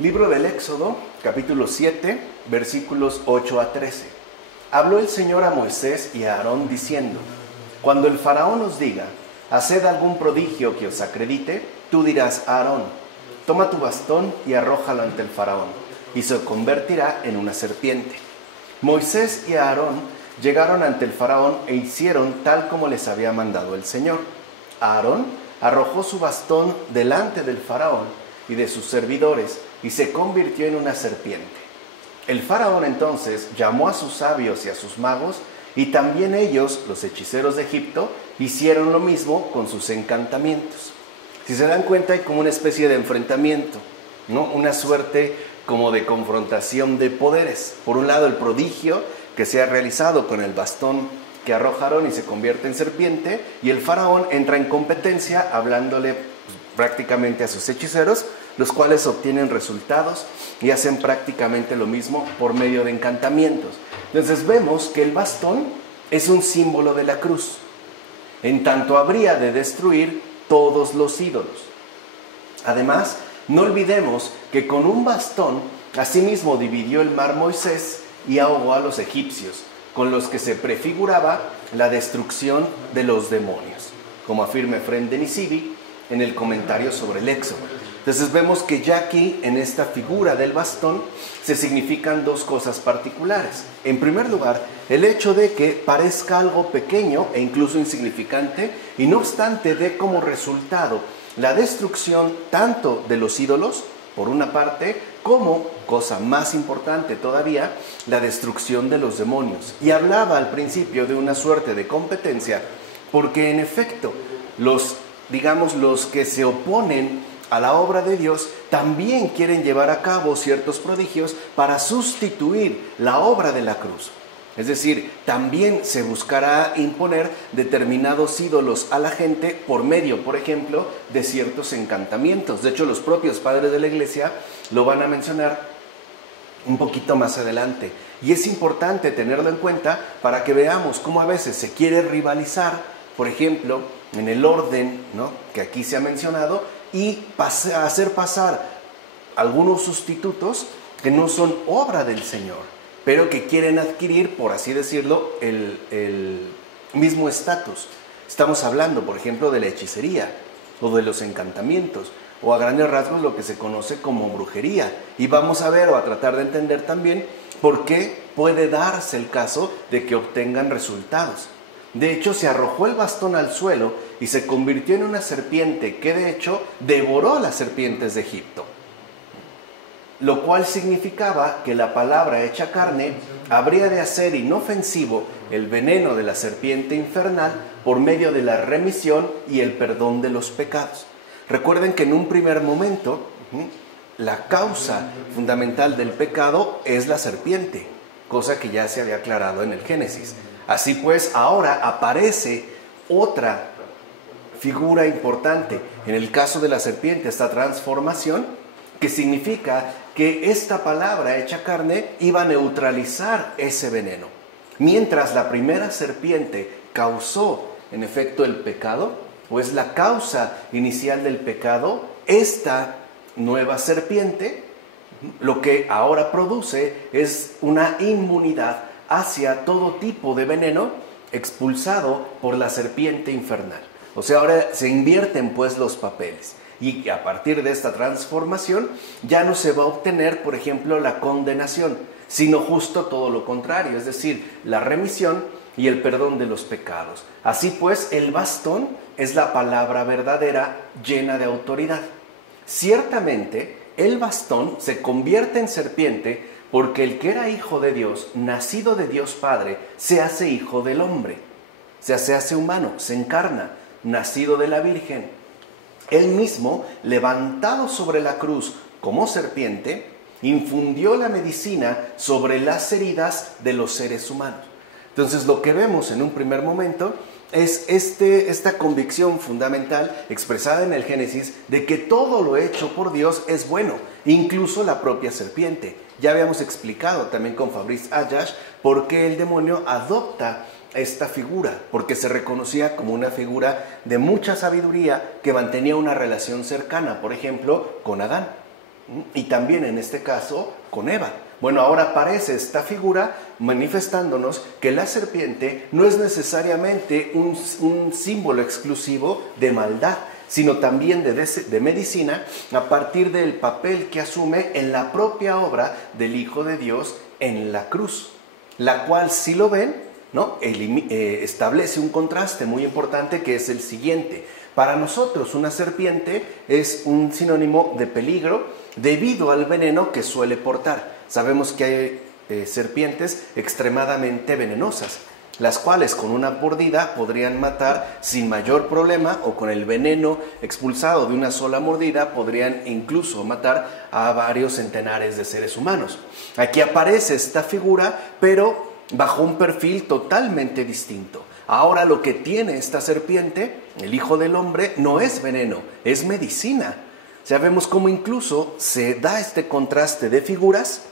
Libro del Éxodo, capítulo 7, versículos 8 a 13. Habló el Señor a Moisés y a Aarón diciendo: Cuando el faraón os diga, haced algún prodigio que os acredite, tú dirás a Aarón: toma tu bastón y arrójalo ante el faraón, y se convertirá en una serpiente. Moisés y Aarón llegaron ante el faraón e hicieron tal como les había mandado el Señor. Aarón arrojó su bastón delante del faraón y de sus servidores, y se convirtió en una serpiente. El faraón entonces llamó a sus sabios y a sus magos, y también ellos, los hechiceros de Egipto, hicieron lo mismo con sus encantamientos. Si se dan cuenta, hay como una especie de enfrentamiento, ¿no? Una suerte como de confrontación de poderes. Por un lado, el prodigio que se ha realizado con el bastón que arrojaron y se convierte en serpiente, y el faraón entra en competencia hablándole prácticamente a sus hechiceros, los cuales obtienen resultados y hacen prácticamente lo mismo por medio de encantamientos. Entonces vemos que el bastón es un símbolo de la cruz, en tanto habría de destruir todos los ídolos. Además, no olvidemos que con un bastón asimismo dividió el mar Moisés y ahogó a los egipcios, con los que se prefiguraba la destrucción de los demonios, como afirma Efrén de Nisibi en el comentario sobre el Éxodo. Entonces vemos que ya aquí, en esta figura del bastón, se significan dos cosas particulares. En primer lugar, el hecho de que parezca algo pequeño e incluso insignificante, y no obstante dé como resultado la destrucción tanto de los ídolos, por una parte, como, cosa más importante todavía, la destrucción de los demonios. Y hablaba al principio de una suerte de competencia, porque en efecto, los que se oponen a la obra de Dios también quieren llevar a cabo ciertos prodigios para sustituir la obra de la cruz. Es decir, también se buscará imponer determinados ídolos a la gente por medio, por ejemplo, de ciertos encantamientos. De hecho, los propios padres de la Iglesia lo van a mencionar un poquito más adelante. Y es importante tenerlo en cuenta para que veamos cómo a veces se quiere rivalizar, por ejemplo, en el orden, ¿no?, que aquí se ha mencionado, y hacer pasar algunos sustitutos que no son obra del Señor, pero que quieren adquirir, por así decirlo, el mismo estatus. Estamos hablando, por ejemplo, de la hechicería o de los encantamientos, o a grandes rasgos lo que se conoce como brujería. Y vamos a ver o a tratar de entender también por qué puede darse el caso de que obtengan resultados. De hecho, se arrojó el bastón al suelo y se convirtió en una serpiente que de hecho devoró a las serpientes de Egipto. Lo cual significaba que la palabra hecha carne habría de hacer inofensivo el veneno de la serpiente infernal por medio de la remisión y el perdón de los pecados. Recuerden que en un primer momento la causa fundamental del pecado es la serpiente, cosa que ya se había aclarado en el Génesis. Así pues, ahora aparece otra figura importante. En el caso de la serpiente, esta transformación, que significa que esta palabra hecha carne iba a neutralizar ese veneno. Mientras la primera serpiente causó, en efecto, el pecado, o es la causa inicial del pecado, esta nueva serpiente, lo que ahora produce es una inmunidad hacia todo tipo de veneno expulsado por la serpiente infernal. O sea, ahora se invierten pues los papeles, y a partir de esta transformación ya no se va a obtener, por ejemplo, la condenación, sino justo todo lo contrario, es decir, la remisión y el perdón de los pecados. Así pues, el bastón es la palabra verdadera llena de autoridad. Ciertamente, el bastón se convierte en serpiente porque el que era hijo de Dios, nacido de Dios Padre, se hace hijo del hombre, se hace humano, se encarna, nacido de la Virgen. Él mismo, levantado sobre la cruz como serpiente, infundió la medicina sobre las heridas de los seres humanos. Entonces, lo que vemos en un primer momento es esta convicción fundamental expresada en el Génesis de que todo lo hecho por Dios es bueno, incluso la propia serpiente. Ya habíamos explicado también con Fabrice Ayash por qué el demonio adopta esta figura, porque se reconocía como una figura de mucha sabiduría que mantenía una relación cercana, por ejemplo, con Adán. y también en este caso con Eva. Bueno, ahora aparece esta figura manifestándonos que la serpiente no es necesariamente un símbolo exclusivo de maldad, sino también de medicina, a partir del papel que asume en la propia obra del Hijo de Dios en la cruz, la cual, si lo ven, ¿no? Establece un contraste muy importante, que es el siguiente. Para nosotros una serpiente es un sinónimo de peligro debido al veneno que suele portar. Sabemos que hay serpientes extremadamente venenosas, las cuales con una mordida podrían matar sin mayor problema, o con el veneno expulsado de una sola mordida podrían incluso matar a varios centenares de seres humanos. Aquí aparece esta figura, pero bajo un perfil totalmente distinto. Ahora lo que tiene esta serpiente, el Hijo del Hombre, no es veneno, es medicina. Ya vemos cómo incluso se da este contraste de figuras,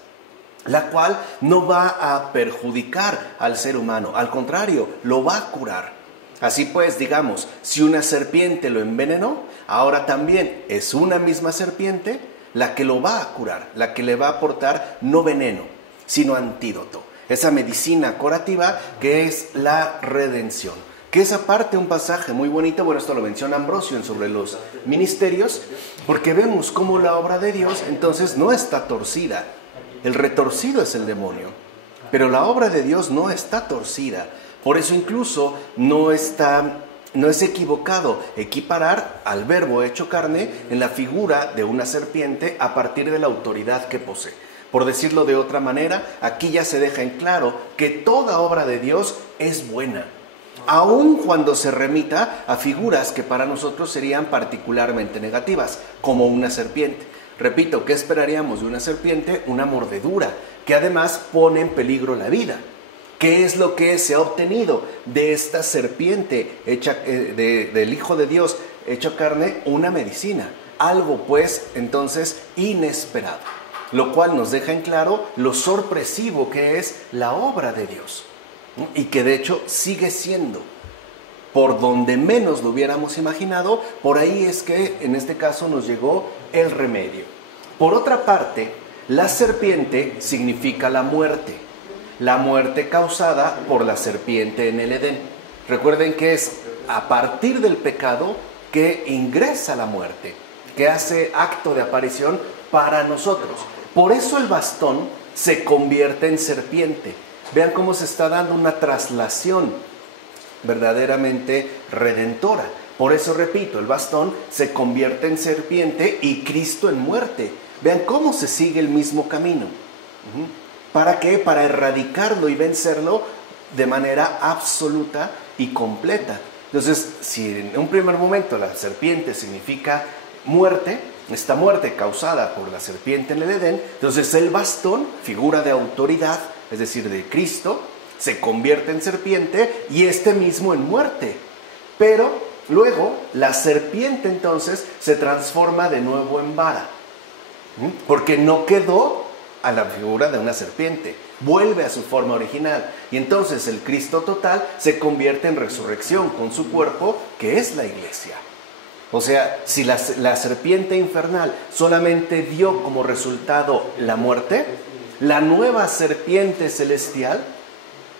la cual no va a perjudicar al ser humano, al contrario, lo va a curar. Así pues, digamos, si una serpiente lo envenenó, ahora también es una misma serpiente la que lo va a curar, la que le va a aportar no veneno, sino antídoto. Esa medicina curativa que es la redención. Que es aparte un pasaje muy bonito, bueno, esto lo menciona Ambrosio sobre los ministerios, porque vemos cómo la obra de Dios entonces no está torcida. El retorcido es el demonio, pero la obra de Dios no está torcida. Por eso incluso no es equivocado equiparar al Verbo hecho carne en la figura de una serpiente a partir de la autoridad que posee. Por decirlo de otra manera, aquí ya se deja en claro que toda obra de Dios es buena, aun cuando se remita a figuras que para nosotros serían particularmente negativas, como una serpiente. Repito, ¿qué esperaríamos de una serpiente? Una mordedura, que además pone en peligro la vida. ¿Qué es lo que se ha obtenido de esta serpiente hecha, del Hijo de Dios hecho carne? Una medicina, algo pues entonces inesperado, lo cual nos deja en claro lo sorpresivo que es la obra de Dios, ¿no? Y que de hecho sigue siendo. Por donde menos lo hubiéramos imaginado, por ahí es que en este caso nos llegó el remedio. Por otra parte, la serpiente significa la muerte causada por la serpiente en el Edén. Recuerden que es a partir del pecado que ingresa la muerte, que hace acto de aparición para nosotros. Por eso el bastón se convierte en serpiente. Vean cómo se está dando una traslación verdaderamente redentora. Por eso, repito, el bastón se convierte en serpiente y Cristo en muerte. Vean cómo se sigue el mismo camino. ¿Para qué? Para erradicarlo y vencerlo de manera absoluta y completa. Entonces, si en un primer momento la serpiente significa muerte, esta muerte causada por la serpiente en el Edén, entonces el bastón, figura de autoridad, es decir, de Cristo, se convierte en serpiente y este mismo en muerte. Pero luego la serpiente entonces se transforma de nuevo en vara, porque no quedó a la figura de una serpiente, vuelve a su forma original. Y entonces el Cristo total se convierte en resurrección con su cuerpo, que es la iglesia. O sea, si la serpiente infernal solamente dio como resultado la muerte, la nueva serpiente celestial,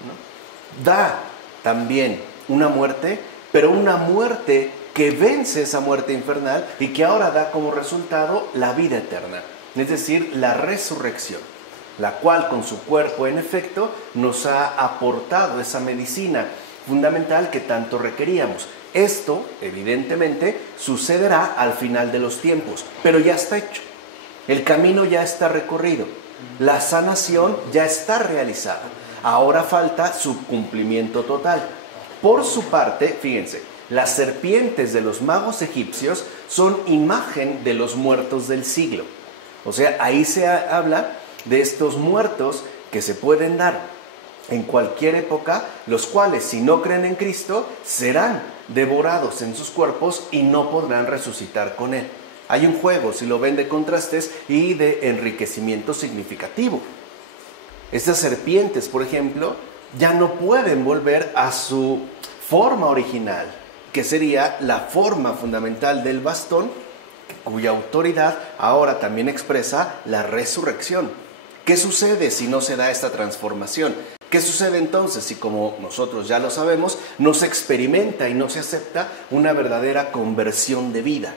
¿no?, da también una muerte, pero una muerte que vence esa muerte infernal y que ahora da como resultado la vida eterna, es decir, la resurrección, la cual con su cuerpo en efecto nos ha aportado esa medicina fundamental que tanto requeríamos. Esto, evidentemente, sucederá al final de los tiempos, pero ya está hecho. El camino ya está recorrido, la sanación ya está realizada. Ahora falta su cumplimiento total. Por su parte, fíjense, las serpientes de los magos egipcios son imagen de los muertos del siglo. O sea, ahí se habla de estos muertos que se pueden dar en cualquier época, los cuales, si no creen en Cristo, serán devorados en sus cuerpos y no podrán resucitar con Él. Hay un juego, si lo ven, de contrastes y de enriquecimiento significativo. Estas serpientes, por ejemplo, ya no pueden volver a su forma original, que sería la forma fundamental del bastón, cuya autoridad ahora también expresa la resurrección. ¿Qué sucede si no se da esta transformación? ¿Qué sucede entonces si, como nosotros ya lo sabemos, no se experimenta y no se acepta una verdadera conversión de vida?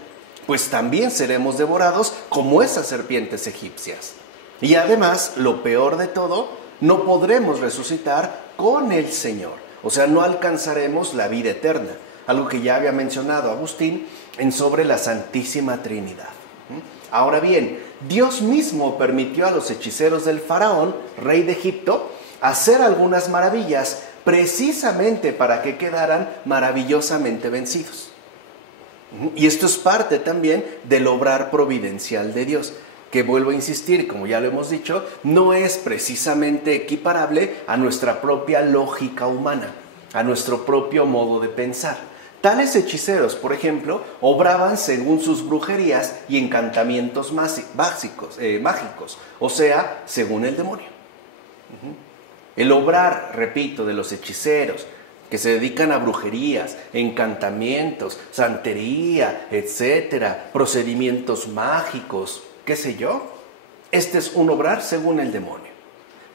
Pues también seremos devorados como esas serpientes egipcias. Y además, lo peor de todo, no podremos resucitar con el Señor. O sea, no alcanzaremos la vida eterna. Algo que ya había mencionado Agustín en sobre la Santísima Trinidad. Ahora bien, Dios mismo permitió a los hechiceros del faraón, rey de Egipto, hacer algunas maravillas precisamente para que quedaran maravillosamente vencidos. Y esto es parte también del obrar providencial de Dios, que vuelvo a insistir, como ya lo hemos dicho, no es precisamente equiparable a nuestra propia lógica humana, a nuestro propio modo de pensar. Tales hechiceros, por ejemplo, obraban según sus brujerías y encantamientos mágicos, o sea, según el demonio. El obrar, repito, de los hechiceros que se dedican a brujerías, encantamientos, santería, etcétera, procedimientos mágicos, qué sé yo, este es un obrar según el demonio.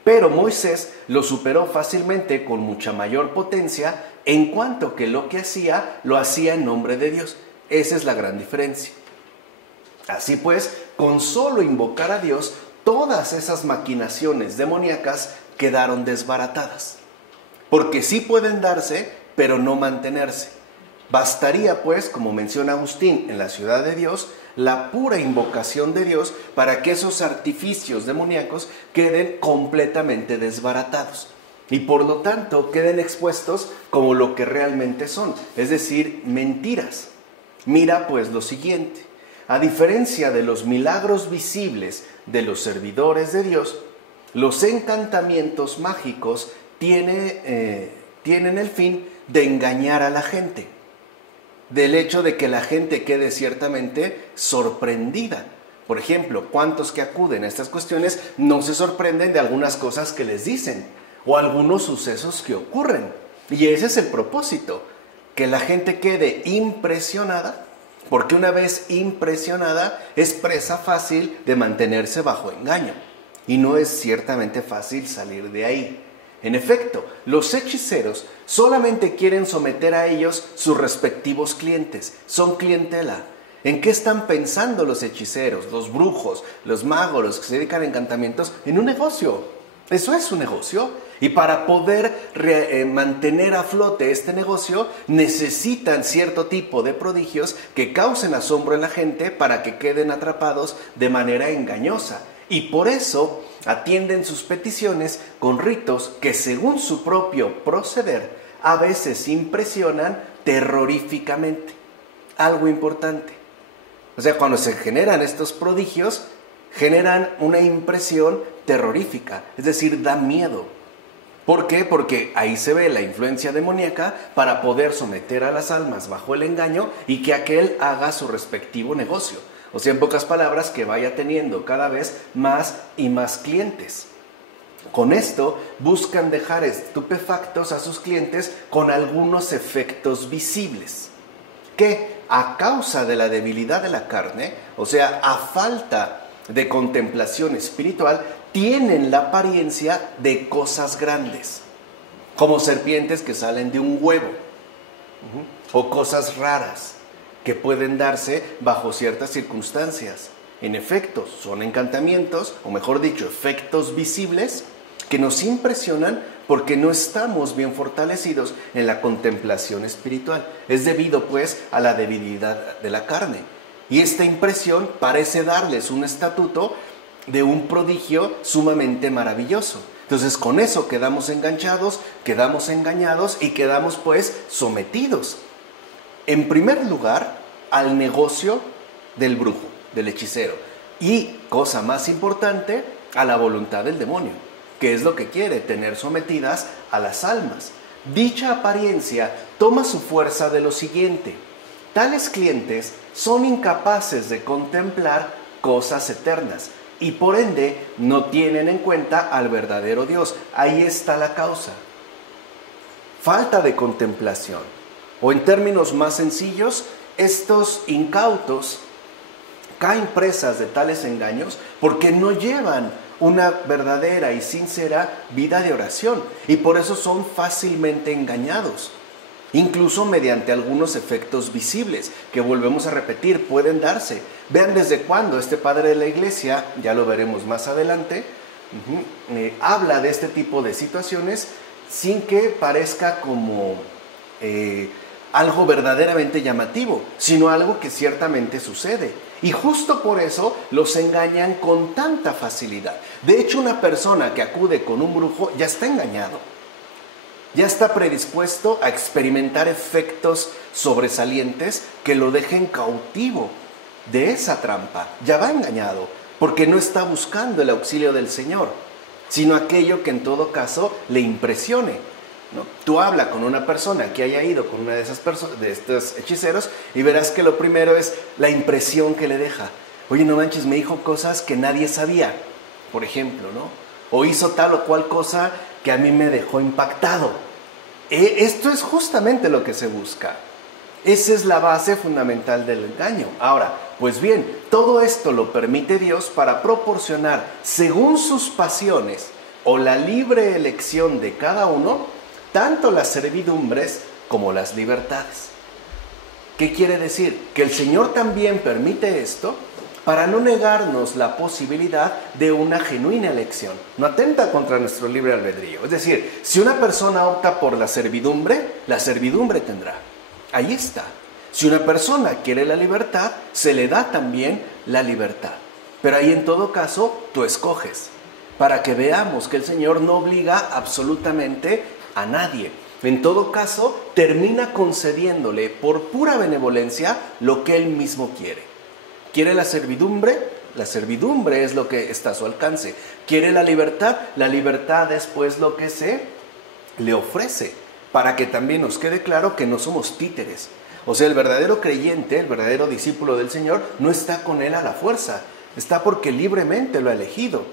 Pero Moisés lo superó fácilmente con mucha mayor potencia, en cuanto que lo que hacía, lo hacía en nombre de Dios. Esa es la gran diferencia. Así pues, con solo invocar a Dios, todas esas maquinaciones demoníacas quedaron desbaratadas. Porque sí pueden darse, pero no mantenerse. Bastaría, pues, como menciona Agustín en la Ciudad de Dios, la pura invocación de Dios para que esos artificios demoníacos queden completamente desbaratados y por lo tanto queden expuestos como lo que realmente son, es decir, mentiras. Mira pues lo siguiente: a diferencia de los milagros visibles de los servidores de Dios, los encantamientos mágicos tienen el fin de engañar a la gente, del hecho de que la gente quede ciertamente sorprendida. Por ejemplo, ¿cuántos que acuden a estas cuestiones no se sorprenden de algunas cosas que les dicen o algunos sucesos que ocurren? Y ese es el propósito, que la gente quede impresionada, porque una vez impresionada es presa fácil de mantenerse bajo engaño y no es ciertamente fácil salir de ahí. En efecto, los hechiceros solamente quieren someter a ellos sus respectivos clientes, son clientela. ¿En qué están pensando los hechiceros, los brujos, los magos, los que se dedican a encantamientos? En un negocio. Eso es un negocio. Y para poder mantener a flote este negocio, necesitan cierto tipo de prodigios que causen asombro en la gente para que queden atrapados de manera engañosa. Y por eso atienden sus peticiones con ritos que, según su propio proceder, a veces impresionan terroríficamente. Algo importante. O sea, cuando se generan estos prodigios, generan una impresión terrorífica, es decir, da miedo. ¿Por qué? Porque ahí se ve la influencia demoníaca para poder someter a las almas bajo el engaño y que aquel haga su respectivo negocio. O sea, en pocas palabras, que vaya teniendo cada vez más y más clientes. Con esto buscan dejar estupefactos a sus clientes con algunos efectos visibles, que a causa de la debilidad de la carne, o sea, a falta de contemplación espiritual, tienen la apariencia de cosas grandes, como serpientes que salen de un huevo, o cosas raras que pueden darse bajo ciertas circunstancias. En efecto, son encantamientos, o mejor dicho, efectos visibles que nos impresionan porque no estamos bien fortalecidos en la contemplación espiritual. Es debido, pues, a la debilidad de la carne. Y esta impresión parece darles un estatuto de un prodigio sumamente maravilloso. Entonces, con eso quedamos enganchados, quedamos engañados y quedamos, pues, sometidos. En primer lugar, al negocio del brujo, del hechicero. Y, cosa más importante, a la voluntad del demonio, que es lo que quiere, tener sometidas a las almas. Dicha apariencia toma su fuerza de lo siguiente: tales clientes son incapaces de contemplar cosas eternas y por ende no tienen en cuenta al verdadero Dios. Ahí está la causa. Falta de contemplación. O en términos más sencillos, estos incautos caen presas de tales engaños porque no llevan una verdadera y sincera vida de oración y por eso son fácilmente engañados, incluso mediante algunos efectos visibles que, volvemos a repetir, pueden darse. Vean desde cuándo este padre de la iglesia, ya lo veremos más adelante, habla de este tipo de situaciones sin que parezca como algo verdaderamente llamativo, sino algo que ciertamente sucede. Y justo por eso los engañan con tanta facilidad. De hecho, una persona que acude con un brujo ya está engañado. Ya está predispuesto a experimentar efectos sobresalientes que lo dejen cautivo de esa trampa. Ya va engañado, porque no está buscando el auxilio del Señor, sino aquello que en todo caso le impresione, ¿no? Tú habla con una persona que haya ido con una de esas personas, de estos hechiceros, y verás que lo primero es la impresión que le deja. Oye, no manches, me dijo cosas que nadie sabía, por ejemplo, ¿no? O hizo tal o cual cosa que a mí me dejó impactado. Esto es justamente lo que se busca. Esa es la base fundamental del engaño. Ahora, pues bien, todo esto lo permite Dios para proporcionar, según sus pasiones o la libre elección de cada uno, tanto las servidumbres como las libertades. ¿Qué quiere decir? Que el Señor también permite esto para no negarnos la posibilidad de una genuina elección. No atenta contra nuestro libre albedrío. Es decir, si una persona opta por la servidumbre tendrá. Ahí está. Si una persona quiere la libertad, se le da también la libertad. Pero ahí en todo caso, tú escoges. Para que veamos que el Señor no obliga absolutamente a nadie. En todo caso, termina concediéndole por pura benevolencia lo que Él mismo quiere. ¿Quiere la servidumbre? La servidumbre es lo que está a su alcance. ¿Quiere la libertad? La libertad es pues lo que se le ofrece, para que también nos quede claro que no somos títeres. O sea, el verdadero creyente, el verdadero discípulo del Señor, no está con Él a la fuerza, está porque libremente lo ha elegido.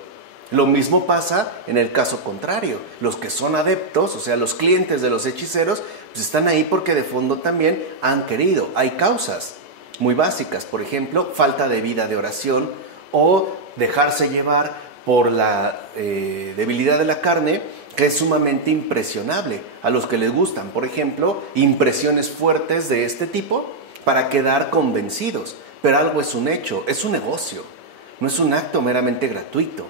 Lo mismo pasa en el caso contrario. Los que son adeptos, o sea, los clientes de los hechiceros, pues están ahí porque de fondo también han querido. Hay causas muy básicas, por ejemplo, falta de vida de oración o dejarse llevar por la debilidad de la carne, que es sumamente impresionable. A los que les gustan, por ejemplo, impresiones fuertes de este tipo para quedar convencidos. Pero algo es un hecho, es un negocio, no es un acto meramente gratuito.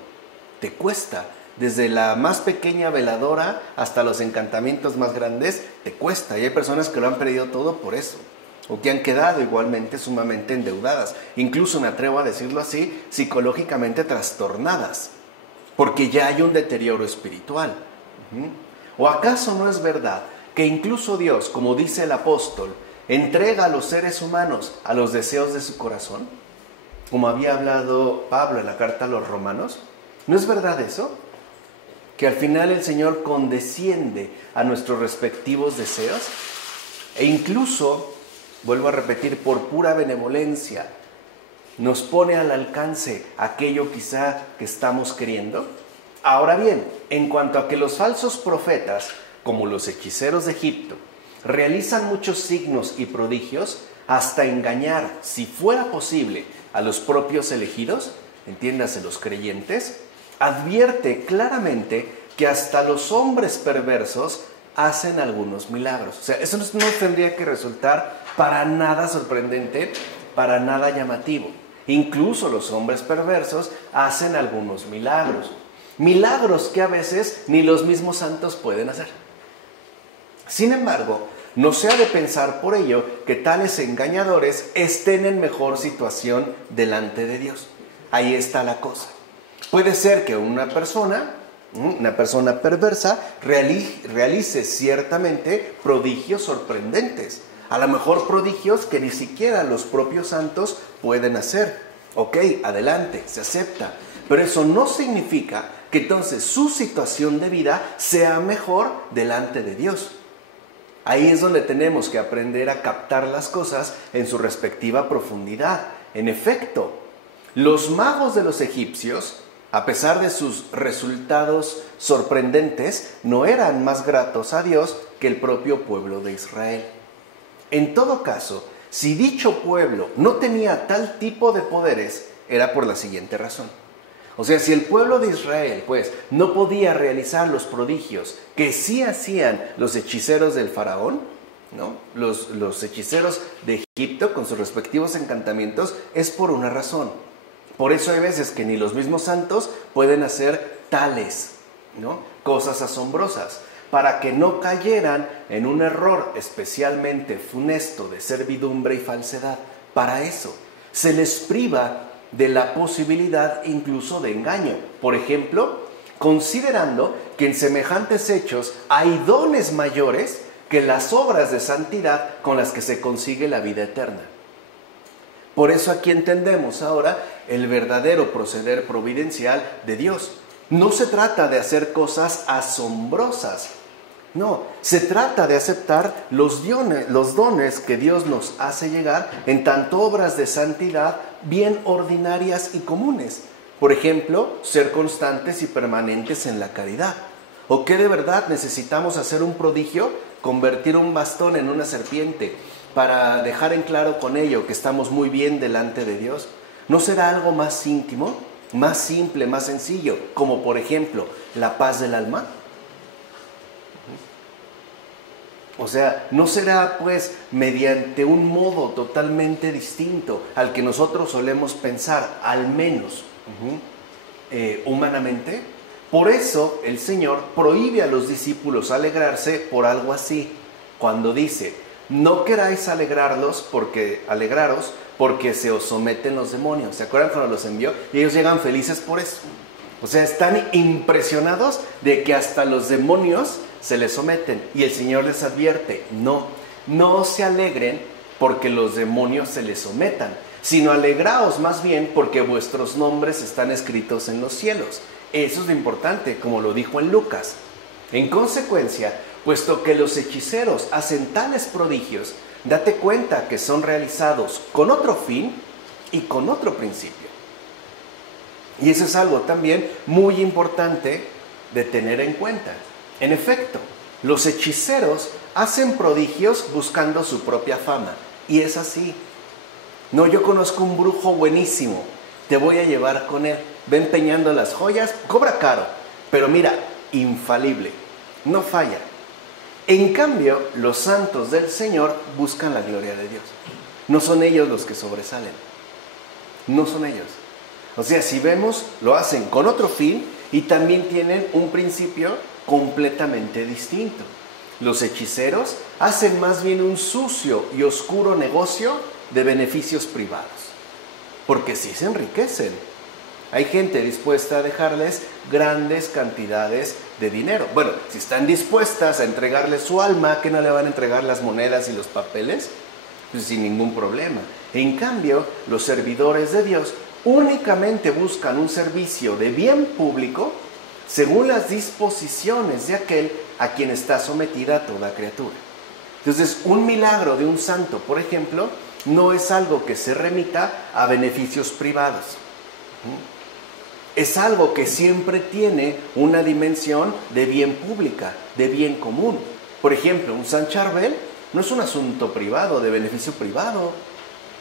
Te cuesta, desde la más pequeña veladora hasta los encantamientos más grandes, te cuesta. Y hay personas que lo han perdido todo por eso, o que han quedado igualmente sumamente endeudadas, incluso me atrevo a decirlo así, psicológicamente trastornadas, porque ya hay un deterioro espiritual. ¿O acaso no es verdad que incluso Dios, como dice el apóstol, entrega a los seres humanos a los deseos de su corazón? Como había hablado Pablo en la carta a los Romanos. ¿No es verdad eso? Que al final el Señor condesciende a nuestros respectivos deseos e incluso, vuelvo a repetir, por pura benevolencia, nos pone al alcance aquello quizá que estamos queriendo. Ahora bien, en cuanto a que los falsos profetas, como los hechiceros de Egipto, realizan muchos signos y prodigios hasta engañar, si fuera posible, a los propios elegidos, entiéndase los creyentes, advierte claramente que hasta los hombres perversos hacen algunos milagros. O sea, eso no tendría que resultar para nada sorprendente, para nada llamativo. Incluso los hombres perversos hacen algunos milagros. Milagros que a veces ni los mismos santos pueden hacer. Sin embargo, no se ha de pensar por ello que tales engañadores estén en mejor situación delante de Dios. Ahí está la cosa. Puede ser que una persona perversa realice ciertamente prodigios sorprendentes. A lo mejor prodigios que ni siquiera los propios santos pueden hacer. Ok, adelante, se acepta. Pero eso no significa que entonces su situación de vida sea mejor delante de Dios. Ahí es donde tenemos que aprender a captar las cosas en su respectiva profundidad. En efecto, los magos de los egipcios, a pesar de sus resultados sorprendentes, no eran más gratos a Dios que el propio pueblo de Israel. En todo caso, Si dicho pueblo no tenía tal tipo de poderes, era por la siguiente razón. O sea, si el pueblo de Israel, pues, no podía realizar los prodigios que sí hacían los hechiceros del faraón, ¿no? Los hechiceros de Egipto con sus respectivos encantamientos, es por una razón. Por eso hay veces que ni los mismos santos pueden hacer tales, ¿no?, cosas asombrosas, para que no cayeran en un error especialmente funesto de servidumbre y falsedad. Para eso se les priva de la posibilidad incluso de engaño. Por ejemplo, considerando que en semejantes hechos hay dones mayores que las obras de santidad con las que se consigue la vida eterna. Por eso aquí entendemos ahora el verdadero proceder providencial de Dios. No se trata de hacer cosas asombrosas, no, se trata de aceptar los dones que Dios nos hace llegar en tanto obras de santidad bien ordinarias y comunes. Por ejemplo, ser constantes y permanentes en la caridad. ¿O qué de verdad necesitamos hacer un prodigio? Convertir un bastón en una serpiente para dejar en claro con ello que estamos muy bien delante de Dios. ¿No será algo más íntimo, más simple, más sencillo, como por ejemplo la paz del alma? O sea, ¿no será pues mediante un modo totalmente distinto al que nosotros solemos pensar, al menos humanamente? Por eso el Señor prohíbe a los discípulos alegrarse por algo así, cuando dice: no queráis alegraros porque se os someten los demonios. ¿Se acuerdan cuando los envió? Y ellos llegan felices por eso. O sea, están impresionados de que hasta los demonios se les someten. Y el Señor les advierte: no se alegren porque los demonios se les sometan, sino alegraos más bien porque vuestros nombres están escritos en los cielos. Eso es lo importante, como lo dijo en Lucas. En consecuencia, puesto que los hechiceros hacen tales prodigios, date cuenta que son realizados con otro fin y con otro principio. Y eso es algo también muy importante de tener en cuenta. En efecto, los hechiceros hacen prodigios buscando su propia fama. Y es así. No, yo conozco un brujo buenísimo, te voy a llevar con él. Va empeñando las joyas, cobra caro, pero mira, infalible, no falla. En cambio, los santos del Señor buscan la gloria de Dios. No son ellos los que sobresalen. No son ellos. O sea, si vemos, lo hacen con otro fin y también tienen un principio completamente distinto. Los hechiceros hacen más bien un sucio y oscuro negocio de beneficios privados, porque sí se enriquecen. Hay gente dispuesta a dejarles grandes cantidades de dinero. Bueno, si están dispuestas a entregarles su alma, ¿qué no le van a entregar las monedas y los papeles? Pues sin ningún problema. En cambio, los servidores de Dios únicamente buscan un servicio de bien público según las disposiciones de aquel a quien está sometida toda criatura. Entonces, un milagro de un santo, por ejemplo, no es algo que se remita a beneficios privados. Es algo que siempre tiene una dimensión de bien pública, de bien común. Por ejemplo, un San Charbel no es un asunto privado, de beneficio privado.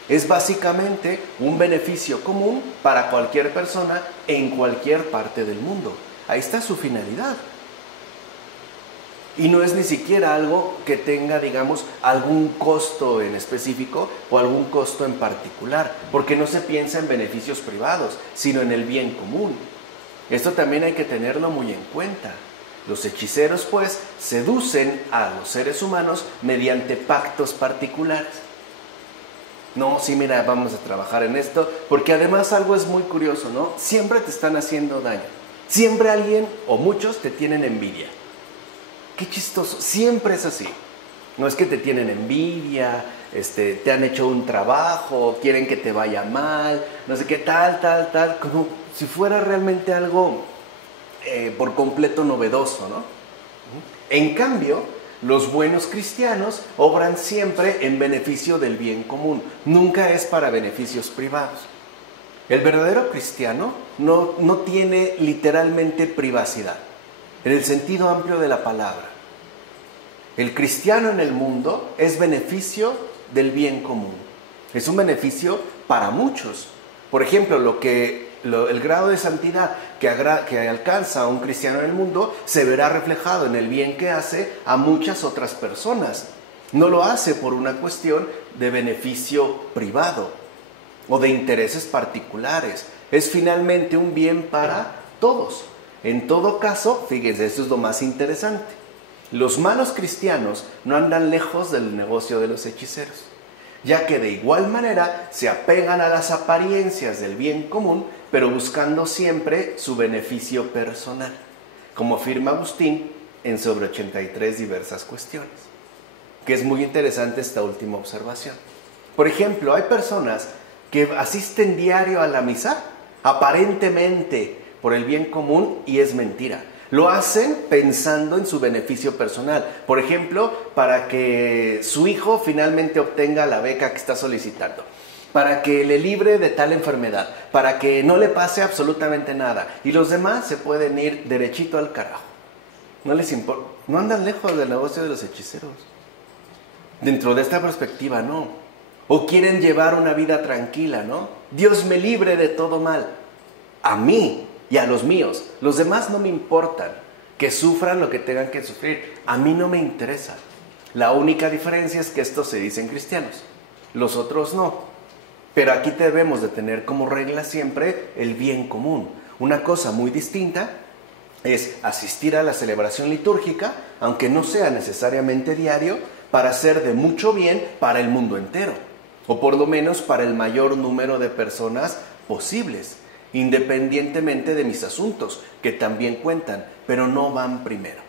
Es básicamente un beneficio común para cualquier persona en cualquier parte del mundo. Ahí está su finalidad. Y no es ni siquiera algo que tenga, digamos, algún costo en específico o algún costo en particular, porque no se piensa en beneficios privados, sino en el bien común. Esto también hay que tenerlo muy en cuenta. Los hechiceros, pues, seducen a los seres humanos mediante pactos particulares. No, sí, mira, vamos a trabajar en esto, porque además algo es muy curioso, ¿no? Siempre te están haciendo daño. Siempre alguien o muchos te tienen envidia. Qué chistoso, siempre es así. No es que te tienen envidia, te han hecho un trabajo, quieren que te vaya mal, no sé qué, tal, como si fuera realmente algo por completo novedoso, ¿no? En cambio, los buenos cristianos obran siempre en beneficio del bien común, nunca es para beneficios privados. El verdadero cristiano no tiene literalmente privacidad, en el sentido amplio de la palabra. El cristiano en el mundo es beneficio del bien común. Es un beneficio para muchos. Por ejemplo, el grado de santidad que alcanza un cristiano en el mundo se verá reflejado en el bien que hace a muchas otras personas. No lo hace por una cuestión de beneficio privado o de intereses particulares. Es finalmente un bien para todos. En todo caso, fíjense, esto es lo más interesante. Los malos cristianos no andan lejos del negocio de los hechiceros, ya que de igual manera se apegan a las apariencias del bien común, pero buscando siempre su beneficio personal, como afirma Agustín en Sobre 83 diversas cuestiones, que es muy interesante esta última observación. Por ejemplo, hay personas que asisten diario a la misa, aparentemente por el bien común, y es mentira. Lo hacen pensando en su beneficio personal. Por ejemplo, para que su hijo finalmente obtenga la beca que está solicitando, para que le libre de tal enfermedad, para que no le pase absolutamente nada. Y los demás se pueden ir derechito al carajo. No les importa, no andan lejos del negocio de los hechiceros. Dentro de esta perspectiva, no. O quieren llevar una vida tranquila, ¿no? Dios me libre de todo mal. A mí y a los míos. Los demás no me importan. Que sufran lo que tengan que sufrir. A mí no me interesa. La única diferencia es que estos se dicen cristianos. Los otros no. Pero aquí debemos de tener como regla siempre el bien común. Una cosa muy distinta es asistir a la celebración litúrgica, aunque no sea necesariamente diario, para hacer de mucho bien para el mundo entero. O por lo menos para el mayor número de personas posibles, independientemente de mis asuntos, que también cuentan, pero no van primero.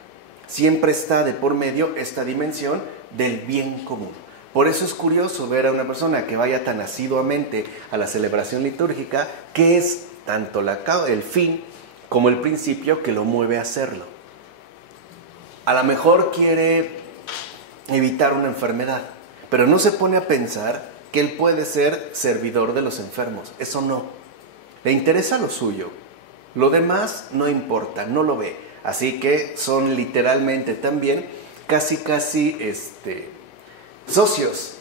Siempre está de por medio esta dimensión del bien común. Por eso es curioso ver a una persona que vaya tan asiduamente a la celebración litúrgica, que es tanto el fin como el principio que lo mueve a hacerlo. A lo mejor quiere evitar una enfermedad, pero no se pone a pensar que él puede ser servidor de los enfermos. Eso no. Le interesa lo suyo. Lo demás no importa, no lo ve. Así que son literalmente también casi socios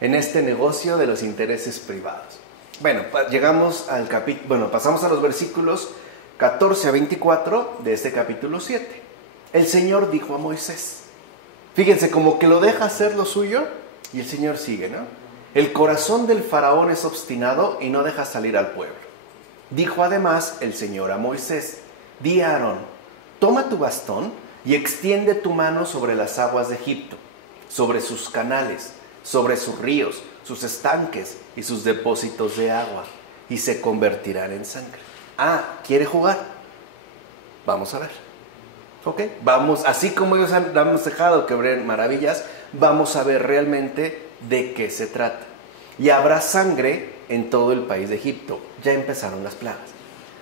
en este negocio de los intereses privados. Bueno, pasamos a los versículos 14 a 24 de este capítulo 7. El Señor dijo a Moisés, fíjense, como que lo deja hacer lo suyo y el Señor sigue, ¿no? El corazón del faraón es obstinado y no deja salir al pueblo. Dijo además el Señor a Moisés, di a Aarón, toma tu bastón y extiende tu mano sobre las aguas de Egipto, sobre sus canales, sobre sus ríos, sus estanques y sus depósitos de agua, y se convertirán en sangre. Ah, ¿quiere jugar? Vamos a ver. ¿Ok? Vamos, así como ellos han dejado que ver maravillas, vamos a ver realmente de qué se trata. Y habrá sangre en todo el país de Egipto. Ya empezaron las plagas.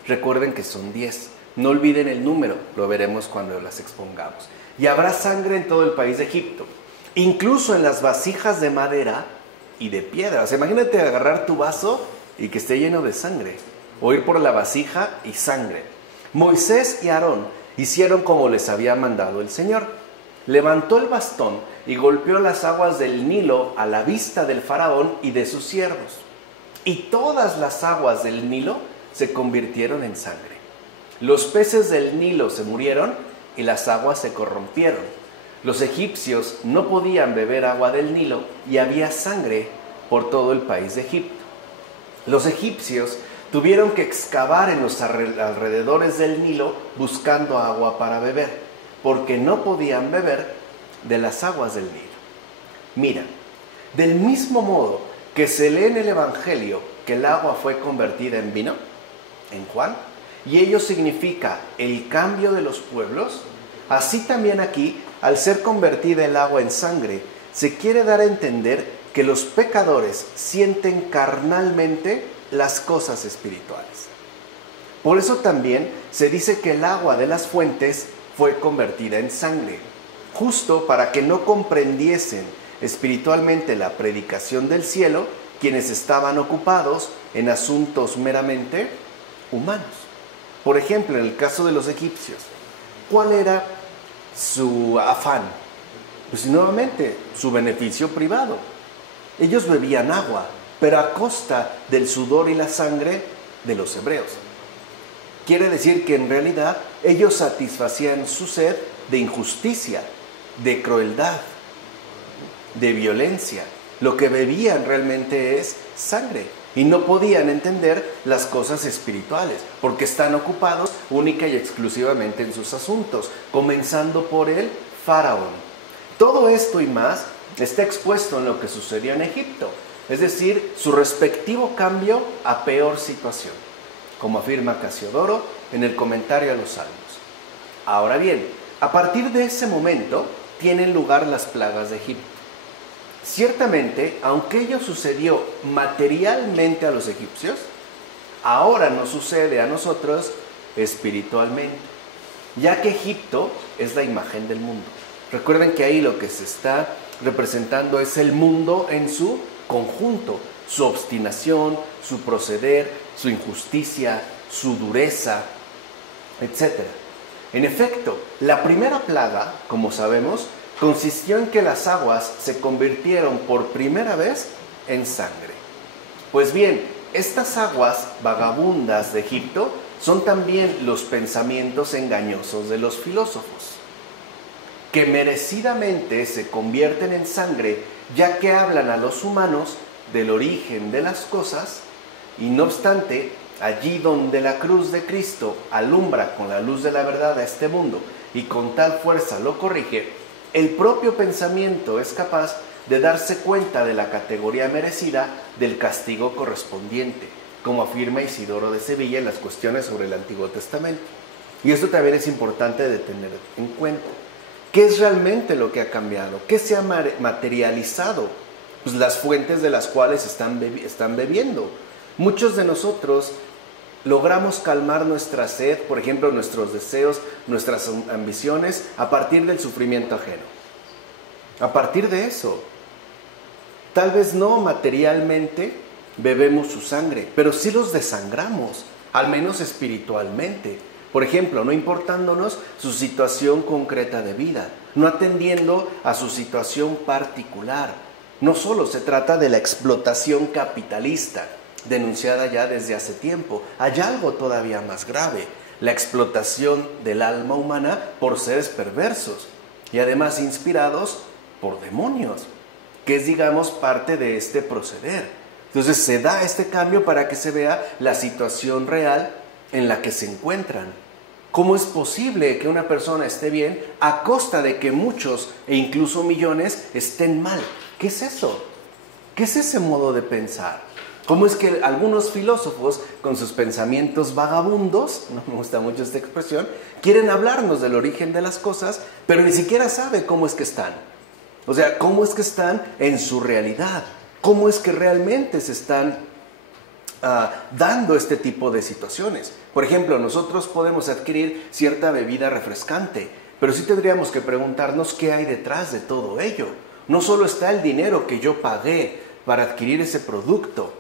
Recuerden que son 10. No olviden el número, lo veremos cuando las expongamos. Y habrá sangre en todo el país de Egipto, incluso en las vasijas de madera y de piedra. O sea, imagínate agarrar tu vaso y que esté lleno de sangre, o ir por la vasija y sangre. Moisés y Aarón hicieron como les había mandado el Señor. Levantó el bastón y golpeó las aguas del Nilo a la vista del faraón y de sus siervos. Y todas las aguas del Nilo se convirtieron en sangre. Los peces del Nilo se murieron y las aguas se corrompieron. Los egipcios no podían beber agua del Nilo y había sangre por todo el país de Egipto. Los egipcios tuvieron que excavar en los alrededores del Nilo buscando agua para beber, porque no podían beber de las aguas del Nilo. Mira, del mismo modo que se lee en el Evangelio que el agua fue convertida en vino, en Juan, y ello significa el cambio de los pueblos, así también aquí, al ser convertida el agua en sangre, se quiere dar a entender que los pecadores sienten carnalmente las cosas espirituales. Por eso también se dice que el agua de las fuentes fue convertida en sangre, justo para que no comprendiesen espiritualmente la predicación del cielo quienes estaban ocupados en asuntos meramente humanos. Por ejemplo, en el caso de los egipcios, ¿cuál era su afán? Pues nuevamente, su beneficio privado. Ellos bebían agua, pero a costa del sudor y la sangre de los hebreos. Quiere decir que en realidad ellos satisfacían su sed de injusticia, de crueldad, de violencia. Lo que bebían realmente es sangre y no podían entender las cosas espirituales porque están ocupados única y exclusivamente en sus asuntos, comenzando por el faraón. Todo esto y más está expuesto en lo que sucedió en Egipto, es decir, su respectivo cambio a peor situación, como afirma Casiodoro en el comentario a los Salmos. Ahora bien, a partir de ese momento tienen lugar las plagas de Egipto. Ciertamente, aunque ello sucedió materialmente a los egipcios, ahora nos sucede a nosotros espiritualmente, ya que Egipto es la imagen del mundo. Recuerden que ahí lo que se está representando es el mundo en su conjunto, su obstinación, su proceder, su injusticia, su dureza, etc. En efecto, la primera plaga, como sabemos, consistió en que las aguas se convirtieron por primera vez en sangre. Pues bien, estas aguas vagabundas de Egipto son también los pensamientos engañosos de los filósofos, que merecidamente se convierten en sangre, ya que hablan a los humanos del origen de las cosas, y no obstante, allí donde la cruz de Cristo alumbra con la luz de la verdad a este mundo y con tal fuerza lo corrige, el propio pensamiento es capaz de darse cuenta de la categoría merecida del castigo correspondiente, como afirma Isidoro de Sevilla en las cuestiones sobre el Antiguo Testamento. Y esto también es importante de tener en cuenta. ¿Qué es realmente lo que ha cambiado? ¿Qué se ha materializado? Pues las fuentes de las cuales están bebiendo. Muchos de nosotros logramos calmar nuestra sed, por ejemplo, nuestros deseos, nuestras ambiciones, a partir del sufrimiento ajeno. A partir de eso, tal vez no materialmente bebemos su sangre, pero sí los desangramos, al menos espiritualmente. Por ejemplo, no importándonos su situación concreta de vida, no atendiendo a su situación particular. No solo se trata de la explotación capitalista, denunciada ya desde hace tiempo. Hay algo todavía más grave, la explotación del alma humana por seres perversos y además inspirados por demonios, que es, digamos, parte de este proceder. Entonces se da este cambio para que se vea la situación real en la que se encuentran. ¿Cómo es posible que una persona esté bien a costa de que muchos e incluso millones estén mal? ¿Qué es eso? ¿Qué es ese modo de pensar? ¿Cómo es que algunos filósofos, con sus pensamientos vagabundos, no me gusta mucho esta expresión, quieren hablarnos del origen de las cosas, pero ni siquiera sabe cómo es que están? O sea, ¿cómo es que están en su realidad? ¿Cómo es que realmente se están dando este tipo de situaciones? Por ejemplo, nosotros podemos adquirir cierta bebida refrescante, pero sí tendríamos que preguntarnos qué hay detrás de todo ello. No solo está el dinero que yo pagué para adquirir ese producto.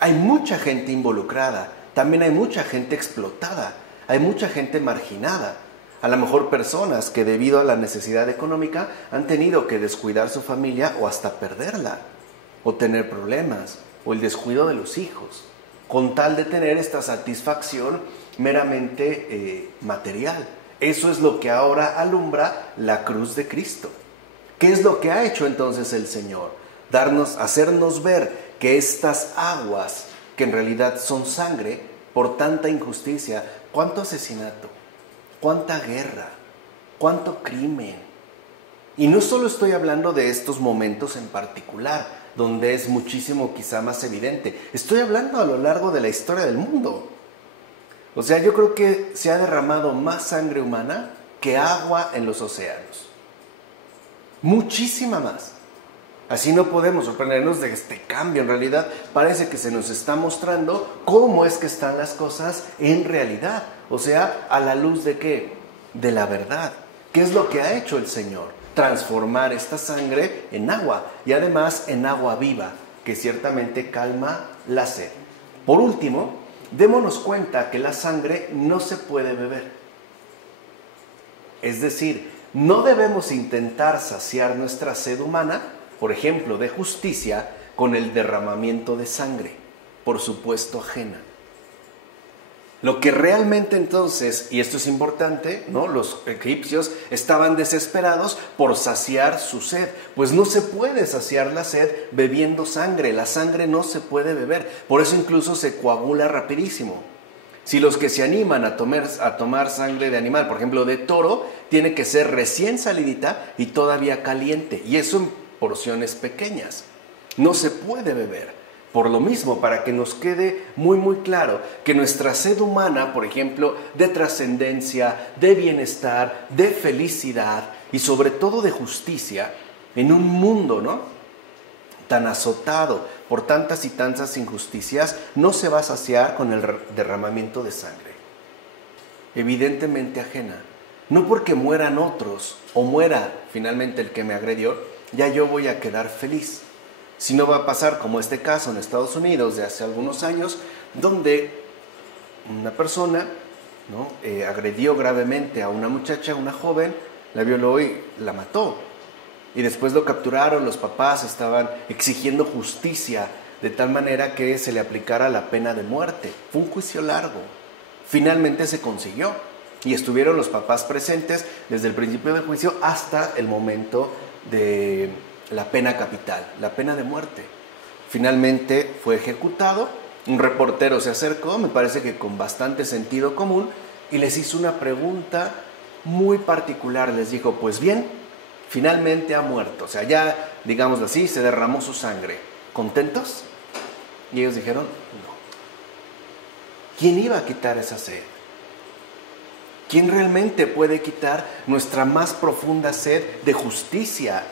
Hay mucha gente involucrada, también hay mucha gente explotada, hay mucha gente marginada. A lo mejor personas que debido a la necesidad económica han tenido que descuidar su familia o hasta perderla, o tener problemas, o el descuido de los hijos, con tal de tener esta satisfacción meramente material. Eso es lo que ahora alumbra la cruz de Cristo. ¿Qué es lo que ha hecho entonces el Señor? Hacernos ver que estas aguas, que en realidad son sangre, por tanta injusticia, cuánto asesinato, cuánta guerra, cuánto crimen. Y no solo estoy hablando de estos momentos en particular, donde es muchísimo quizá más evidente. Estoy hablando a lo largo de la historia del mundo. O sea, yo creo que se ha derramado más sangre humana que agua en los océanos. Muchísima más. Así no podemos sorprendernos de este cambio. En realidad parece que se nos está mostrando cómo es que están las cosas en realidad. O sea, a la luz de ¿qué? De la verdad. ¿Qué es lo que ha hecho el Señor? Transformar esta sangre en agua y además en agua viva, que ciertamente calma la sed. Por último, démonos cuenta que la sangre no se puede beber. Es decir, no debemos intentar saciar nuestra sed humana, por ejemplo, de justicia, con el derramamiento de sangre, por supuesto ajena. Lo que realmente entonces, y esto es importante, ¿no? Los egipcios estaban desesperados por saciar su sed, pues no se puede saciar la sed bebiendo sangre, la sangre no se puede beber, por eso incluso se coagula rapidísimo. Si los que se animan a tomar sangre de animal, por ejemplo de toro, tiene que ser recién salidita y todavía caliente, y eso en porciones pequeñas, no se puede beber. Por lo mismo, para que nos quede muy muy claro que nuestra sed humana, por ejemplo, de trascendencia, de bienestar, de felicidad y sobre todo de justicia, en un mundo, ¿no?, tan azotado por tantas y tantas injusticias, no se va a saciar con el derramamiento de sangre. Evidentemente ajena. No porque mueran otros o muera finalmente el que me agredió, ya yo voy a quedar feliz. Si no va a pasar como este caso en Estados Unidos de hace algunos años, donde una persona, ¿no?, agredió gravemente a una muchacha, una joven, la violó y la mató. Y después lo capturaron, los papás estaban exigiendo justicia de tal manera que se le aplicara la pena de muerte. Fue un juicio largo. Finalmente se consiguió y estuvieron los papás presentes desde el principio del juicio hasta el momento de la pena capital, la pena de muerte. Finalmente fue ejecutado, un reportero se acercó, me parece que con bastante sentido común, y les hizo una pregunta muy particular. Les dijo, pues bien, finalmente ha muerto, o sea, ya, digámoslo así, se derramó su sangre. ¿Contentos? Y ellos dijeron, no. ¿Quién iba a quitar esa sed? ¿Quién realmente puede quitar nuestra más profunda sed de justicia?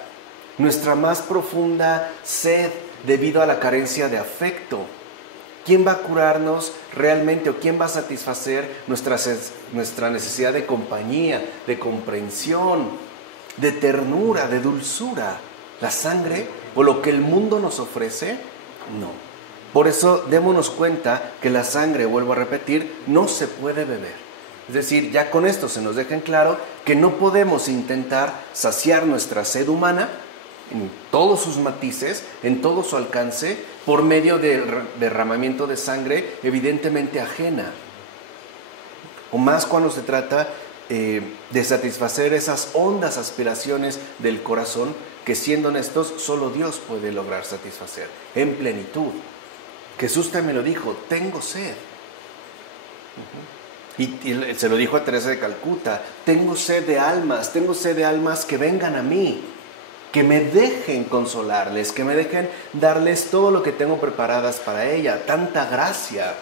Nuestra más profunda sed debido a la carencia de afecto. ¿Quién va a curarnos realmente o quién va a satisfacer nuestra necesidad de compañía, de comprensión, de ternura, de dulzura? ¿La sangre o lo que el mundo nos ofrece? No. Por eso démonos cuenta que la sangre, vuelvo a repetir, no se puede beber. Es decir, ya con esto se nos deja en claro que no podemos intentar saciar nuestra sed humana en todos sus matices, en todo su alcance, por medio del derramamiento de sangre evidentemente ajena. O más cuando se trata de satisfacer esas hondas aspiraciones del corazón que, siendo honestos, solo Dios puede lograr satisfacer en plenitud. Jesús también lo dijo, tengo sed. Y se lo dijo a Teresa de Calcuta, tengo sed de almas que vengan a mí, que me dejen consolarles, que me dejen darles todo lo que tengo preparadas para ella, tanta gracia,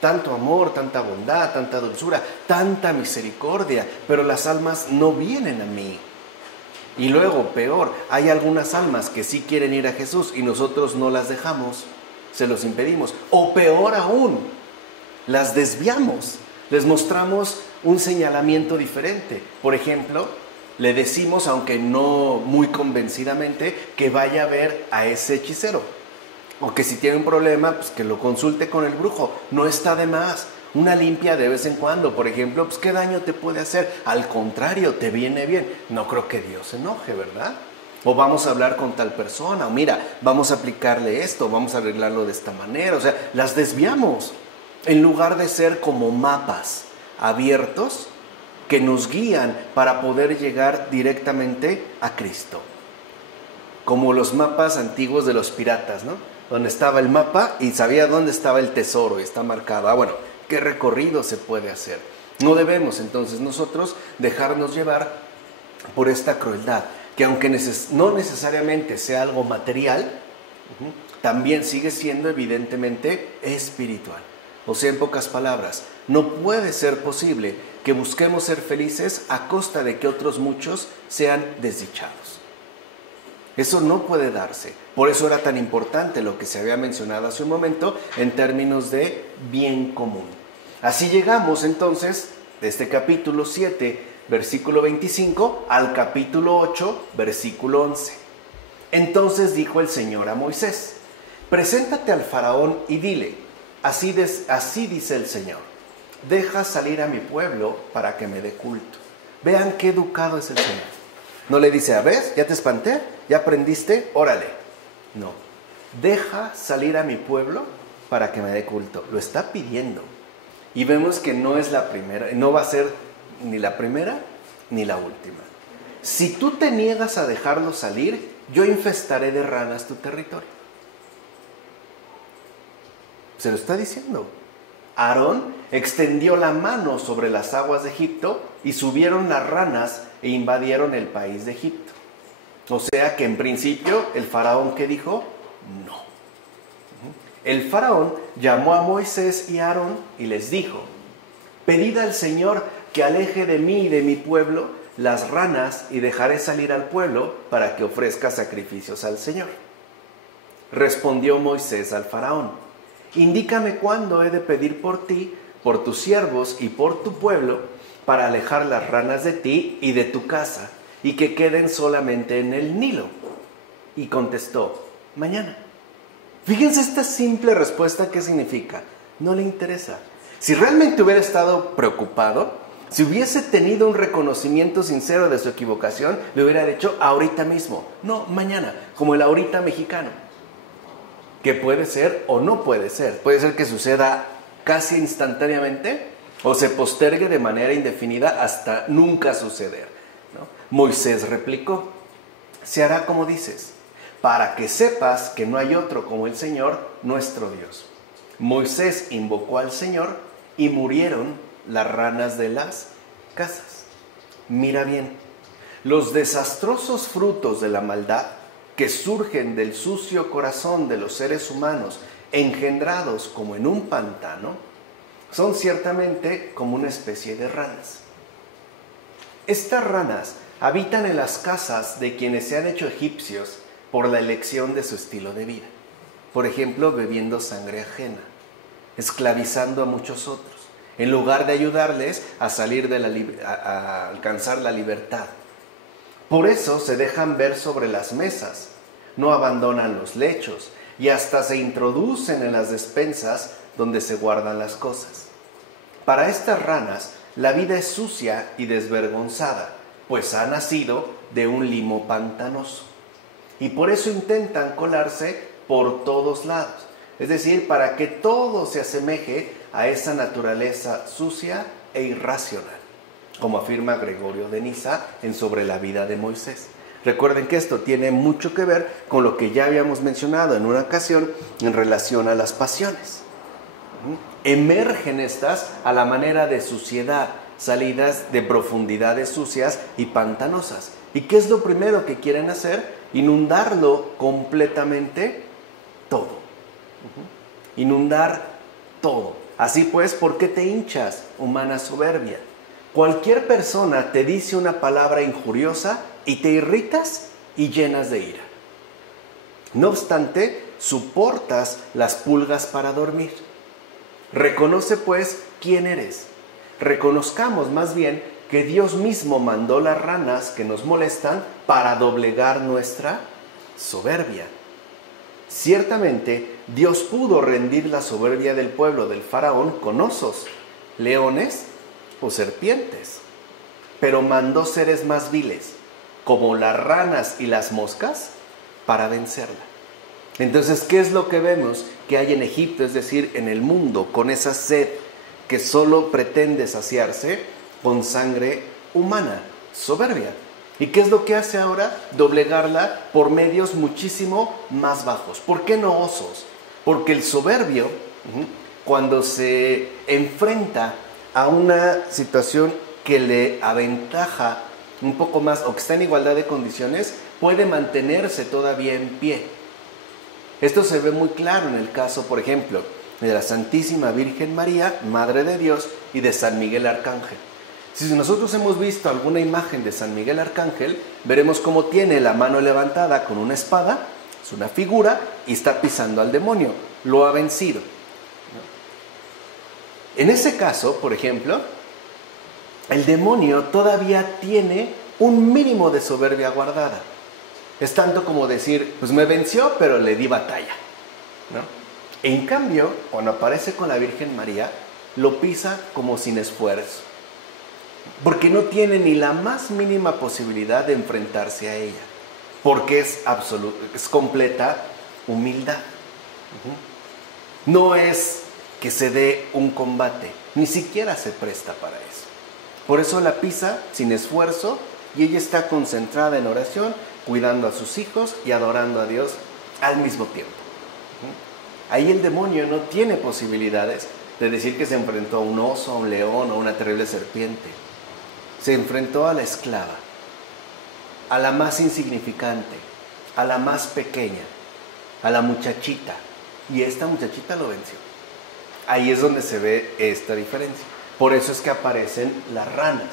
tanto amor, tanta bondad, tanta dulzura, tanta misericordia, pero las almas no vienen a mí. Y luego, peor, hay algunas almas que sí quieren ir a Jesús y nosotros no las dejamos, se los impedimos, o peor aún, las desviamos, les mostramos un señalamiento diferente. Por ejemplo, le decimos, aunque no muy convencidamente, que vaya a ver a ese hechicero. O que si tiene un problema, pues que lo consulte con el brujo. No está de más. Una limpia de vez en cuando, por ejemplo, pues ¿qué daño te puede hacer? Al contrario, te viene bien. No creo que Dios se enoje, ¿verdad? O vamos a hablar con tal persona, o mira, vamos a aplicarle esto, vamos a arreglarlo de esta manera. O sea, las desviamos. En lugar de ser como mapas abiertos que nos guían para poder llegar directamente a Cristo. Como los mapas antiguos de los piratas, ¿no? Donde estaba el mapa y sabía dónde estaba el tesoro y está marcado. Bueno, ¿qué recorrido se puede hacer? No debemos entonces nosotros dejarnos llevar por esta crueldad, que aunque no necesariamente sea algo material, también sigue siendo evidentemente espiritual. O sea, en pocas palabras, no puede ser posible que busquemos ser felices a costa de que otros muchos sean desdichados. Eso no puede darse. Por eso era tan importante lo que se había mencionado hace un momento en términos de bien común. Así llegamos entonces de este capítulo 7, versículo 25, al capítulo 8, versículo 11. Entonces dijo el Señor a Moisés, preséntate al faraón y dile, así dice el Señor, deja salir a mi pueblo para que me dé culto. Vean qué educado es el Señor. No le dice, ¿ves? ¿Ya te espanté? ¿Ya aprendiste? Órale. No. deja salir a mi pueblo para que me dé culto. Lo está pidiendo. Y vemos que no es la primera, no va a ser ni la primera ni la última. Si tú te niegas a dejarlo salir, yo infestaré de ranas tu territorio. Se lo está diciendo. Aarón extendió la mano sobre las aguas de Egipto y subieron las ranas e invadieron el país de Egipto. O sea que en principio el faraón, ¿qué dijo? No. El faraón llamó a Moisés y a Aarón y les dijo: pedid al Señor que aleje de mí y de mi pueblo las ranas y dejaré salir al pueblo para que ofrezca sacrificios al Señor. Respondió Moisés al faraón: indícame cuándo he de pedir por ti, por tus siervos y por tu pueblo, para alejar las ranas de ti y de tu casa, y que queden solamente en el Nilo. Y contestó: mañana. Fíjense esta simple respuesta, ¿qué significa? No le interesa. Si realmente hubiera estado preocupado, si hubiese tenido un reconocimiento sincero de su equivocación, le hubiera dicho ahorita mismo. No, mañana, como el ahorita mexicano. Que puede ser o no puede ser. Puede ser que suceda casi instantáneamente o se postergue de manera indefinida hasta nunca suceder, ¿no? Moisés replicó: se hará como dices, para que sepas que no hay otro como el Señor, nuestro Dios. Moisés invocó al Señor y murieron las ranas de las casas. Mira bien, los desastrosos frutos de la maldad que surgen del sucio corazón de los seres humanos, engendrados como en un pantano, son ciertamente como una especie de ranas. Estas ranas habitan en las casas de quienes se han hecho egipcios por la elección de su estilo de vida. Por ejemplo, bebiendo sangre ajena, esclavizando a muchos otros, en lugar de ayudarles a salir a alcanzar la libertad. Por eso se dejan ver sobre las mesas, no abandonan los lechos y hasta se introducen en las despensas donde se guardan las cosas. Para estas ranas, la vida es sucia y desvergonzada, pues ha nacido de un limo pantanoso. Y por eso intentan colarse por todos lados, es decir, para que todo se asemeje a esa naturaleza sucia e irracional, como afirma Gregorio de Niza en Sobre la vida de Moisés. Recuerden que esto tiene mucho que ver con lo que ya habíamos mencionado en una ocasión en relación a las pasiones. Emergen estas a la manera de suciedad, salidas de profundidades sucias y pantanosas. ¿Y qué es lo primero que quieren hacer? Inundarlo completamente todo. Inundar todo. Así pues, ¿por qué te hinchas, humana soberbia? Cualquier persona te dice una palabra injuriosa y te irritas y llenas de ira. No obstante, soportas las pulgas para dormir. Reconoce pues quién eres. Reconozcamos más bien que Dios mismo mandó las ranas que nos molestan para doblegar nuestra soberbia. Ciertamente, Dios pudo rendir la soberbia del pueblo del faraón con osos, leones o serpientes, pero mandó seres más viles, como las ranas y las moscas, para vencerla. Entonces, ¿qué es lo que vemos que hay en Egipto, es decir, en el mundo, con esa sed que solo pretende saciarse con sangre humana, soberbia? ¿Y qué es lo que hace ahora? Doblegarla por medios muchísimo más bajos. ¿Por qué no osos? Porque el soberbio, cuando se enfrenta a una situación que le aventaja un poco más o que está en igualdad de condiciones, puede mantenerse todavía en pie. Esto se ve muy claro en el caso, por ejemplo, de la Santísima Virgen María, Madre de Dios, y de San Miguel Arcángel. Si nosotros hemos visto alguna imagen de San Miguel Arcángel, veremos cómo tiene la mano levantada con una espada, es una figura, y está pisando al demonio. Lo ha vencido. En ese caso, por ejemplo, el demonio todavía tiene un mínimo de soberbia guardada. Es tanto como decir, pues me venció, pero le di batalla, ¿no? En cambio, cuando aparece con la Virgen María, lo pisa como sin esfuerzo, porque no tiene ni la más mínima posibilidad de enfrentarse a ella, porque es completa humildad. No es que se dé un combate, ni siquiera se presta para eso. Por eso la pisa sin esfuerzo y ella está concentrada en oración, cuidando a sus hijos y adorando a Dios al mismo tiempo. Ahí el demonio no tiene posibilidades de decir que se enfrentó a un oso, a un león o a una terrible serpiente. Se enfrentó a la esclava, a la más insignificante, a la más pequeña, a la muchachita. Y esta muchachita lo venció. Ahí es donde se ve esta diferencia. Por eso es que aparecen las ranas.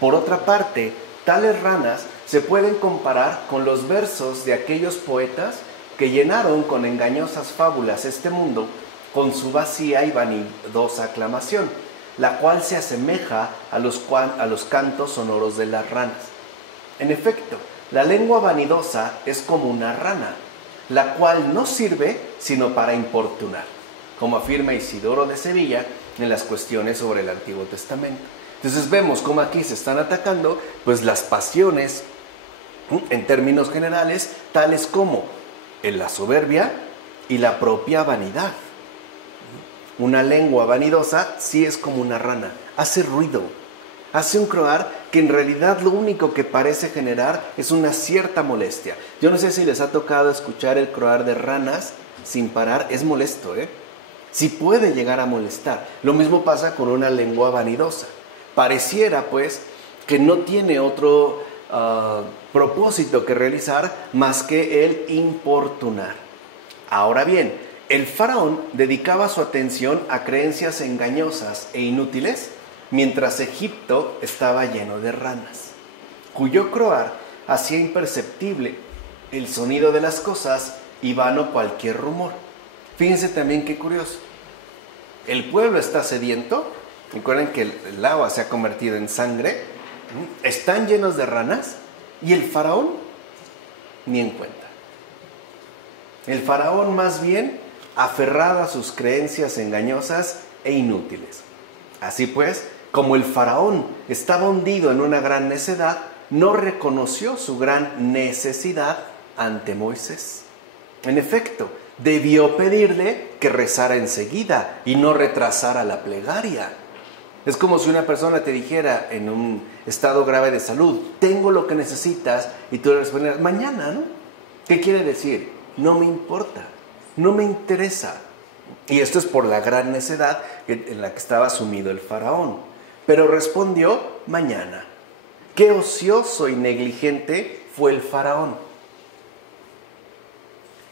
Por otra parte, tales ranas se pueden comparar con los versos de aquellos poetas que llenaron con engañosas fábulas este mundo con su vacía y vanidosa aclamación, la cual se asemeja a los cantos sonoros de las ranas. En efecto, la lengua vanidosa es como una rana, la cual no sirve sino para importunar, como afirma Isidoro de Sevilla en las cuestiones sobre el Antiguo Testamento. Entonces vemos cómo aquí se están atacando pues las pasiones en términos generales, tales como la soberbia y la propia vanidad. Una lengua vanidosa sí es como una rana, hace ruido, hace un croar que en realidad lo único que parece generar es una cierta molestia. Yo no sé si les ha tocado escuchar el croar de ranas sin parar, es molesto, sí puede llegar a molestar. Lo mismo pasa con una lengua vanidosa. Pareciera pues que no tiene otro propósito que realizar más que el importunar. Ahora bien, el faraón dedicaba su atención a creencias engañosas e inútiles, mientras Egipto estaba lleno de ranas, cuyo croar hacía imperceptible el sonido de las cosas y vano cualquier rumor. Fíjense también qué curioso. El pueblo está sediento. Recuerden que el agua se ha convertido en sangre. Están llenos de ranas y el faraón ni en cuenta. El faraón más bien aferrado a sus creencias engañosas e inútiles. Así pues, como el faraón estaba hundido en una gran necedad, no reconoció su gran necesidad ante Moisés. En efecto, debió pedirle que rezara enseguida y no retrasara la plegaria. Es como si una persona te dijera en un estado grave de salud, tengo lo que necesitas, y tú le respondieras, mañana, ¿no? ¿Qué quiere decir? No me importa, no me interesa. Y esto es por la gran necedad en la que estaba sumido el faraón. Pero respondió, mañana. Qué ocioso y negligente fue el faraón.